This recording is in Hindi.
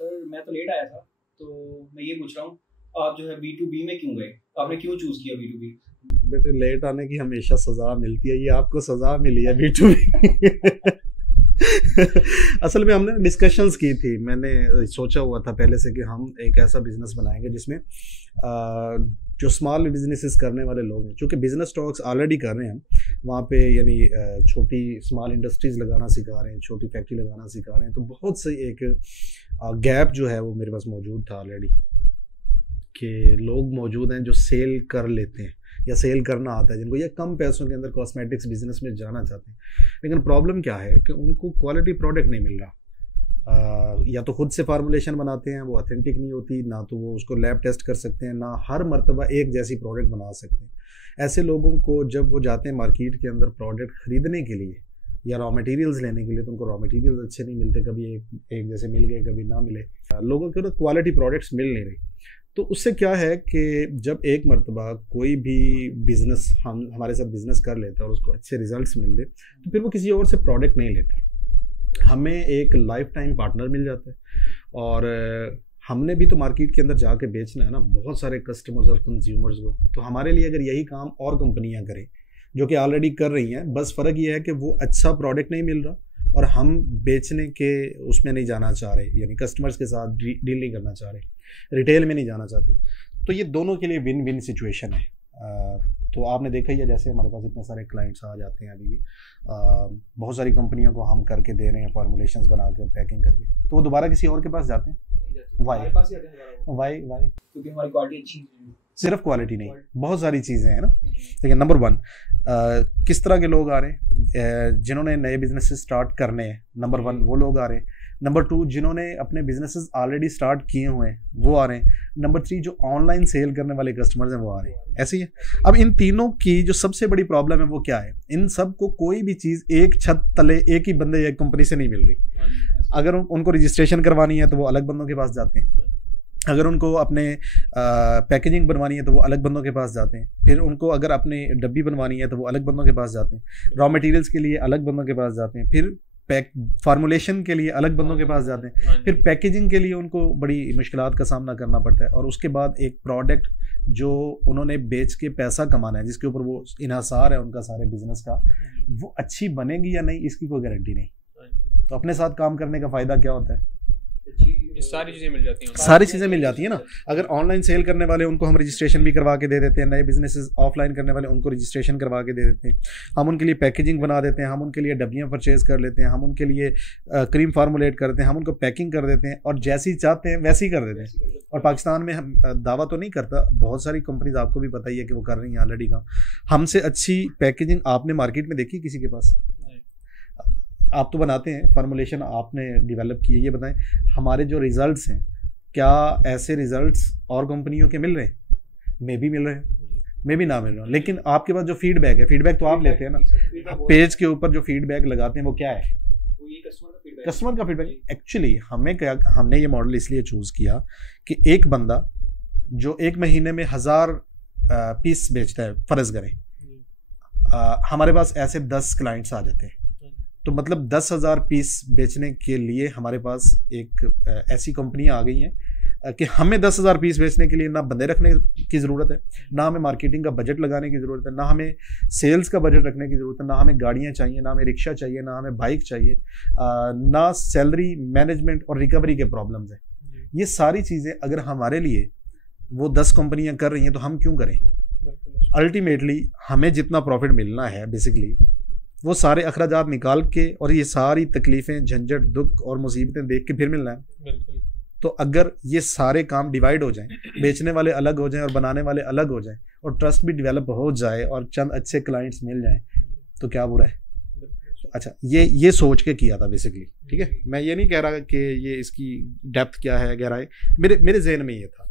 सर मैं तो लेट आया था, तो मैं ये पूछ रहा हूँ आप जो है B2B में क्यों गए, आपने क्यों चूज किया B2B? बेटे लेट आने की हमेशा सजा मिलती है, ये आपको सजा मिली है B2B। असल में हमने डिस्कशंस की थी, मैंने सोचा हुआ था पहले से कि हम एक ऐसा बिजनेस बनाएंगे जिसमें जो स्मॉल बिजनेसेस करने वाले लोग हैं, चूँकि बिजनेस टॉक्स ऑलरेडी कर रहे हैं हम वहाँ पे, यानी छोटी स्मॉल इंडस्ट्रीज़ लगाना सिखा रहे हैं, छोटी फैक्ट्री लगाना सिखा रहे हैं, तो बहुत से एक गैप जो है वो मेरे पास मौजूद था ऑलरेडी, कि लोग मौजूद हैं जो सेल कर लेते हैं या सेल करना आता है जिनको, या कम पैसों के अंदर कॉस्मेटिक्स बिजनेस में जाना चाहते हैं, लेकिन प्रॉब्लम क्या है कि उनको क्वालिटी प्रोडक्ट नहीं मिल रहा। या तो खुद से फार्मूलेशन बनाते हैं, वो ऑथेंटिक नहीं होती, ना तो वो उसको लैब टेस्ट कर सकते हैं, ना हर मर्तबा एक जैसी प्रोडक्ट बना सकते हैं। ऐसे लोगों को जब वो जाते हैं मार्केट के अंदर प्रोडक्ट ख़रीदने के लिए या रॉ मटेरियल्स लेने के लिए, तो उनको रॉ मटेरियल्स अच्छे नहीं मिलते, कभी एक जैसे मिल गए कभी ना मिले, लोगों को ना क्वालिटी प्रोडक्ट्स मिल नहीं रही। तो उससे क्या है कि जब एक मर्तबा कोई भी बिज़नेस हमारे साथ बिज़नेस कर लेता है और उसको अच्छे रिजल्ट्स मिल दे, तो फिर वो किसी और से प्रोडक्ट नहीं लेता, हमें एक लाइफ टाइम पार्टनर मिल जाता है। और हमने भी तो मार्केट के अंदर जाके बेचना है ना बहुत सारे कस्टमर्स और कंज्यूमर्स को, तो हमारे लिए अगर यही काम और कंपनियां करें जो कि ऑलरेडी कर रही हैं, बस फ़र्क ये है कि वो अच्छा प्रोडक्ट नहीं मिल रहा और हम बेचने के उसमें नहीं जाना चाह रहे, यानी कस्टमर्स के साथ डील नहीं करना चाह रहे, रिटेल में नहीं जाना चाहते, तो ये दोनों के लिए विन विन सिचुएशन है। तो आपने देखा ही है, जैसे हमारे पास इतने सारे क्लाइंट्स आ जाते हैं अभी भी, बहुत सारी कंपनियों को हम करके दे रहे हैं फॉर्मुलेशंस बना के पैकिंग करके, तो वो दोबारा किसी और के पास जाते हैं। वाई क्योंकि हमारी क्वालिटी अच्छी है। सिर्फ क्वालिटी नहीं, बहुत सारी चीज़ें हैं ना। देखिए नंबर 1 किस तरह के लोग आ रहे हैं, जिन्होंने नए बिजनेसेस स्टार्ट करने हैं, नंबर 1 वो लोग आ रहे हैं। नंबर 2 जिन्होंने अपने बिजनेसेस ऑलरेडी स्टार्ट किए हुए हैं वो आ रहे हैं। नंबर 3 जो ऑनलाइन सेल करने वाले कस्टमर्स हैं वो आ रहे हैं। ऐसे ही है। अब इन तीनों की जो सबसे बड़ी प्रॉब्लम है वो क्या है, इन सब को कोई भी चीज़ एक छत तले एक ही बंदे या कंपनी से नहीं मिल रही। अगर उनको रजिस्ट्रेशन करवानी है तो वो अलग बंदों के पास जाते हैं, अगर उनको अपने पैकेजिंग बनवानी है तो वो अलग बंदों के पास जाते हैं, फिर उनको अगर अपनी डब्बी बनवानी है तो वो अलग बंदों के पास जाते हैं, रॉ मटेरियल्स के लिए अलग बंदों के पास जाते हैं, फिर फार्मूलेशन के लिए अलग बंदों के पास जाते हैं, फिर पैकेजिंग के लिए उनको बड़ी मुश्किलात का सामना करना पड़ता है, और उसके बाद एक प्रोडक्ट जो उन्होंने बेच के पैसा कमाना है, जिसके ऊपर वो इन्हासार है उनका सारे बिजनेस का, वो अच्छी बनेगी या नहीं इसकी कोई गारंटी नहीं। तो अपने साथ काम करने का फ़ायदा क्या होता है, सारी चीज़ें मिल जाती हैं, सारी चीज़ें मिल जाती है ना। अगर ऑनलाइन सेल करने वाले उनको हम रजिस्ट्रेशन भी करवा के दे देते हैं, नए बिजनेसेस ऑफलाइन करने वाले उनको रजिस्ट्रेशन करवा के दे देते हैं, हम उनके लिए पैकेजिंग बना देते हैं, हम उनके लिए डब्बियाँ परचेज़ कर लेते हैं, हम उनके लिए क्रीम फार्मूलेट करते हैं, हम उनको पैकिंग कर देते हैं और जैसी चाहते हैं वैसी ही कर देते हैं। और पाकिस्तान में हम दावा तो नहीं करता, बहुत सारी कंपनीज आपको भी पता ही है कि वो कर रही हैं ऑलरेडी का। हमसे अच्छी पैकेजिंग आपने मार्केट में देखी किसी के पास? आप तो बनाते हैं, फार्मूलेशन आपने डेवलप की है, ये बताएं हमारे जो रिजल्ट्स हैं क्या ऐसे रिजल्ट्स और कंपनियों के मिल रहे हैं? मे भी मिल रहे हैं, मे भी ना मिल रहे हैं, लेकिन आपके पास जो फीडबैक है, फीडबैक तो आप लेते हैं ना, पेज के ऊपर जो फीडबैक लगाते हैं वो क्या है? कस्टमर का फीडबैक। एक्चुअली हमने ये मॉडल इसलिए चूज़ किया कि एक बंदा जो एक महीने में 1000 पीस बेचता है, फ़र्ज़ करें हमारे पास ऐसे 10 क्लाइंट्स आ जाते हैं, तो मतलब 10,000 पीस बेचने के लिए हमारे पास एक ऐसी कंपनियां आ गई हैं कि हमें 10,000 पीस बेचने के लिए ना बंदे रखने की ज़रूरत है, ना हमें मार्केटिंग का बजट लगाने की ज़रूरत है, ना हमें सेल्स का बजट रखने की ज़रूरत है, ना हमें गाड़ियां चाहिए, ना हमें रिक्शा चाहिए, ना हमें बाइक चाहिए, ना सैलरी मैनेजमेंट और रिकवरी के प्रॉब्लम्स हैं। ये सारी चीज़ें अगर हमारे लिए वो 10 कंपनियाँ कर रही हैं तो हम क्यों करें? अल्टीमेटली हमें जितना प्रॉफिट मिलना है बेसिकली वो सारे अखराजात निकाल के और ये सारी तकलीफ़ें, झंझट, दुख और मुसीबतें देख के फिर मिलना है। तो अगर ये सारे काम डिवाइड हो जाएं, बेचने वाले अलग हो जाएं और बनाने वाले अलग हो जाएं, और ट्रस्ट भी डेवलप हो जाए और चंद अच्छे क्लाइंट्स मिल जाएं, तो क्या बुरा है? अच्छा, ये सोच के किया था बेसिकली, ठीक है। मैं ये नहीं कह रहा कि ये इसकी डेप्थ क्या है, गहराई, मेरे जहन में ये था।